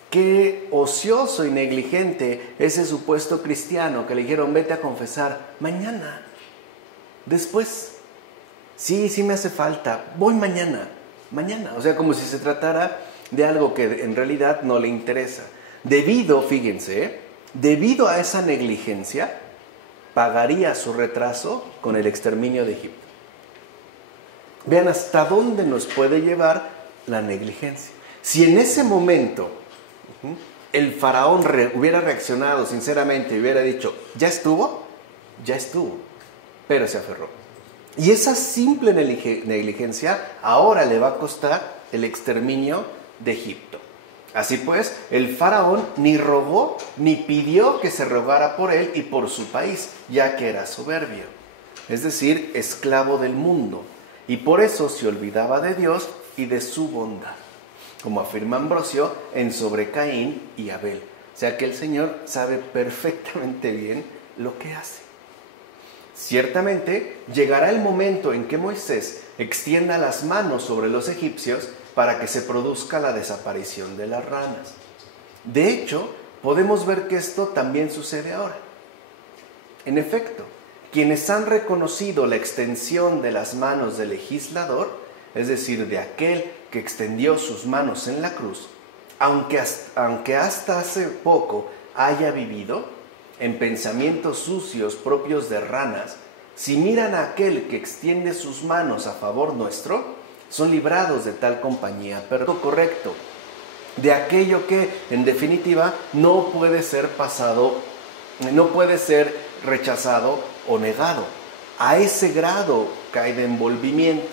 Qué ocioso y negligente ese supuesto cristiano que le dijeron, vete a confesar mañana. Después, sí me hace falta, voy mañana. O sea, como si se tratara de algo que en realidad no le interesa. Fíjense, debido a esa negligencia, pagaría su retraso con el exterminio de Egipto. Vean hasta dónde nos puede llevar la negligencia. Si en ese momento el faraón hubiera reaccionado sinceramente y hubiera dicho, ya estuvo, pero se aferró. Y esa simple negligencia ahora le va a costar el exterminio de Egipto. Así pues, el faraón ni rogó ni pidió que se rogara por él y por su país, ya que era soberbio, es decir, esclavo del mundo, y por eso se olvidaba de Dios y de su bondad, como afirma Ambrosio en Sobre Caín y Abel. O sea que el Señor sabe perfectamente bien lo que hace. Ciertamente llegará el momento en que Moisés extienda las manos sobre los egipcios para que se produzca la desaparición de las ranas. De hecho, podemos ver que esto también sucede ahora. En efecto, quienes han reconocido la extensión de las manos del legislador, es decir, de aquel que extendió sus manos en la cruz, aunque hasta hace poco haya vivido en pensamientos sucios propios de ranas, si miran a aquel que extiende sus manos a favor nuestro, son librados de tal compañía, pero correcto, de aquello que, en definitiva, no puede ser rechazado o negado. A ese grado cae de envolvimiento.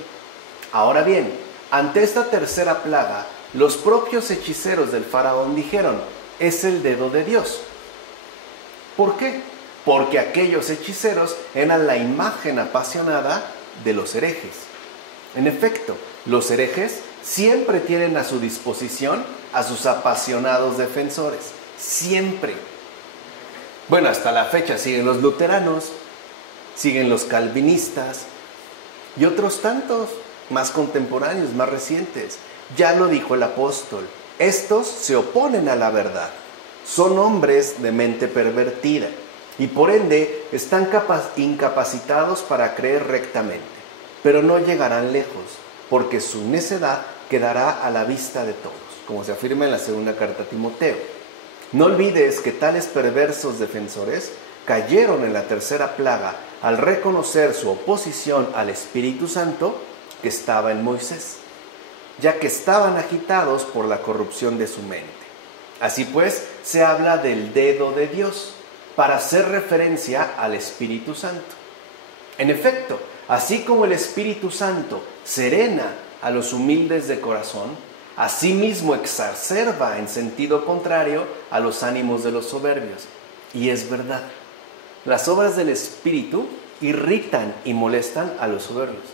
Ahora bien, ante esta tercera plaga, los propios hechiceros del faraón dijeron, es el dedo de Dios. ¿Por qué? Porque aquellos hechiceros eran la imagen apasionada de los herejes. En efecto, los herejes siempre tienen a su disposición a sus apasionados defensores. Siempre. Bueno, hasta la fecha siguen los luteranos, siguen los calvinistas y otros tantos más contemporáneos, más recientes. Ya lo dijo el apóstol, estos se oponen a la verdad, son hombres de mente pervertida y por ende están incapacitados para creer rectamente, pero no llegarán lejos, porque su necedad quedará a la vista de todos, como se afirma en la segunda carta a Timoteo. No olvides que tales perversos defensores cayeron en la tercera plaga al reconocer su oposición al Espíritu Santo que estaba en Moisés, ya que estaban agitados por la corrupción de su mente. Así pues, se habla del dedo de Dios para hacer referencia al Espíritu Santo. En efecto, así como el Espíritu Santo serena a los humildes de corazón, asimismo exacerba en sentido contrario a los ánimos de los soberbios. Y es verdad, las obras del Espíritu irritan y molestan a los soberbios.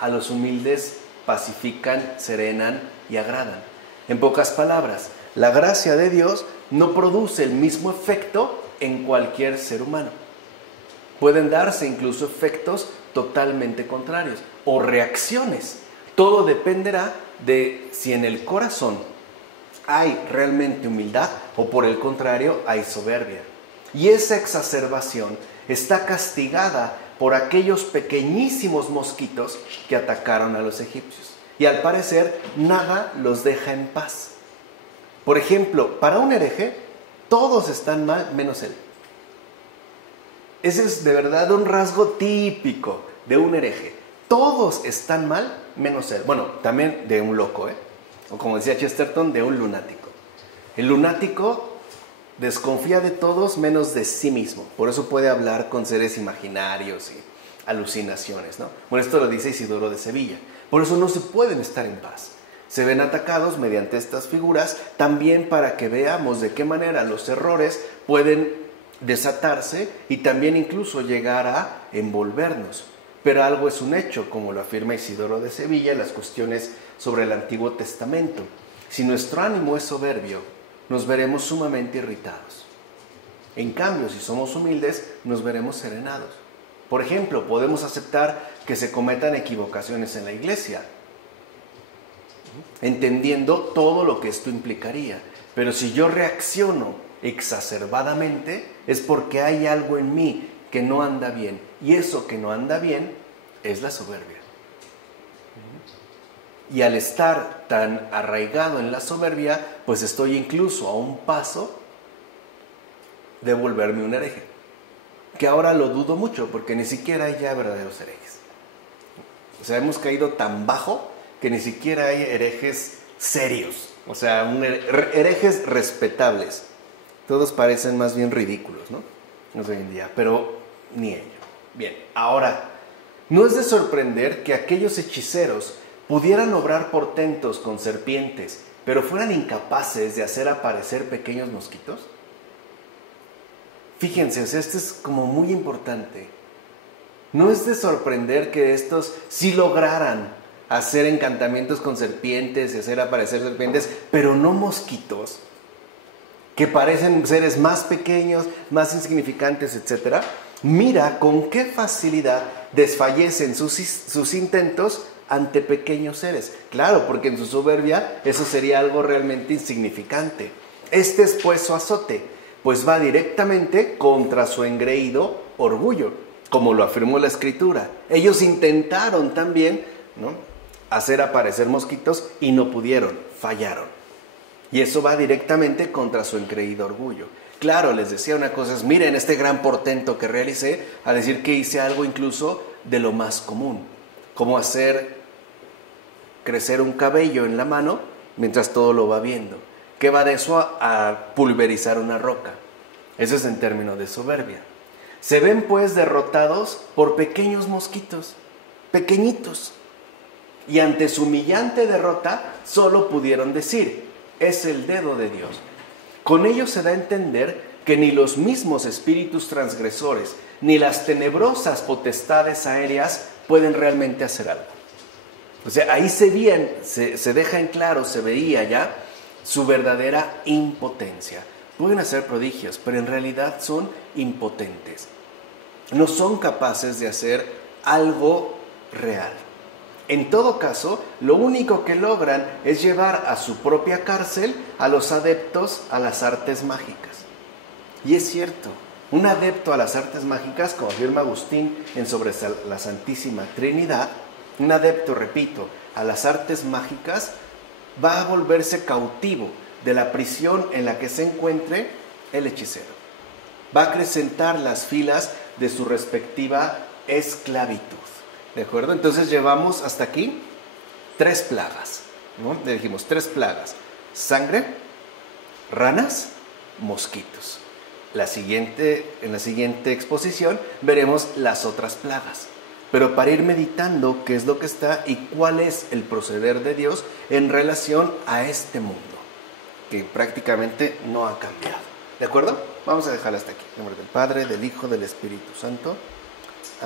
A los humildes pacifican, serenan y agradan. En pocas palabras, la gracia de Dios no produce el mismo efecto en cualquier ser humano. Pueden darse incluso efectos totalmente contrarios o reacciones. Todo dependerá de si en el corazón hay realmente humildad o por el contrario hay soberbia. Y esa exacerbación está castigada por aquellos pequeñísimos mosquitos que atacaron a los egipcios. Y al parecer nada los deja en paz. Por ejemplo, para un hereje, todos están mal menos él. Ese es de verdad un rasgo típico de un hereje. Todos están mal menos él. Bueno, también de un loco, o como decía Chesterton, de un lunático. El lunático desconfía de todos menos de sí mismo. Por eso puede hablar con seres imaginarios y alucinaciones, ¿no? Bueno, esto lo dice Isidoro de Sevilla. Por eso no se pueden estar en paz. Se ven atacados mediante estas figuras también para que veamos de qué manera los errores pueden desatarse y también incluso llegar a envolvernos. Pero algo es un hecho, como lo afirma Isidoro de Sevilla en las cuestiones sobre el Antiguo Testamento. Si nuestro ánimo es soberbio, nos veremos sumamente irritados. En cambio, si somos humildes, nos veremos serenados. Por ejemplo, podemos aceptar que se cometan equivocaciones en la iglesia, entendiendo todo lo que esto implicaría. Pero si yo reacciono exacerbadamente, es porque hay algo en mí que no anda bien. Y eso que no anda bien es la soberbia. Y al estar tan arraigado en la soberbia, pues estoy incluso a un paso de volverme un hereje. Que ahora lo dudo mucho, porque ni siquiera hay ya verdaderos herejes. O sea, hemos caído tan bajo que ni siquiera hay herejes serios. O sea, herejes respetables. Todos parecen más bien ridículos, ¿no? Hoy en día, pero ni ello. Bien, ahora, ¿no es de sorprender que aquellos hechiceros pudieran obrar portentos con serpientes, pero fueran incapaces de hacer aparecer pequeños mosquitos? Fíjense, o sea, esto es como muy importante. ¿No es de sorprender que estos sí lograran hacer encantamientos con serpientes y hacer aparecer serpientes, pero no mosquitos, que parecen seres más pequeños, más insignificantes, etcétera? Mira con qué facilidad desfallecen sus intentos ante pequeños seres. Claro, porque en su soberbia eso sería algo realmente insignificante. Este es pues su azote, pues va directamente contra su engreído orgullo, como lo afirmó la Escritura. Ellos intentaron también, ¿no?, hacer aparecer mosquitos y no pudieron, fallaron. Y eso va directamente contra su engreído orgullo. Claro, les decía una cosa, es, miren este gran portento que realicé, a decir que hice algo incluso de lo más común, como hacer crecer un cabello en la mano mientras todo lo va viendo. ¿Qué va de eso a pulverizar una roca? Eso es en términos de soberbia. Se ven pues derrotados por pequeños mosquitos, pequeñitos. Y ante su humillante derrota solo pudieron decir, es el dedo de Dios. Con ello se da a entender que ni los mismos espíritus transgresores, ni las tenebrosas potestades aéreas pueden realmente hacer algo. O sea, ahí se deja en claro, se veía ya su verdadera impotencia. Pueden hacer prodigios, pero en realidad son impotentes. No son capaces de hacer algo real. En todo caso, lo único que logran es llevar a su propia cárcel a los adeptos a las artes mágicas. Y es cierto, un adepto a las artes mágicas, como afirma Agustín en Sobre la Santísima Trinidad, un adepto, repito, a las artes mágicas va a volverse cautivo de la prisión en la que se encuentre el hechicero. Va a acrecentar las filas de su respectiva esclavitud. ¿De acuerdo? Entonces llevamos hasta aquí 3 plagas, ¿no? Le dijimos 3 plagas: sangre, ranas, mosquitos. En la siguiente exposición veremos las otras plagas. Pero para ir meditando qué es lo que está y cuál es el proceder de Dios en relación a este mundo, que prácticamente no ha cambiado. ¿De acuerdo? Vamos a dejarlo hasta aquí. En nombre del Padre, del Hijo, del Espíritu Santo.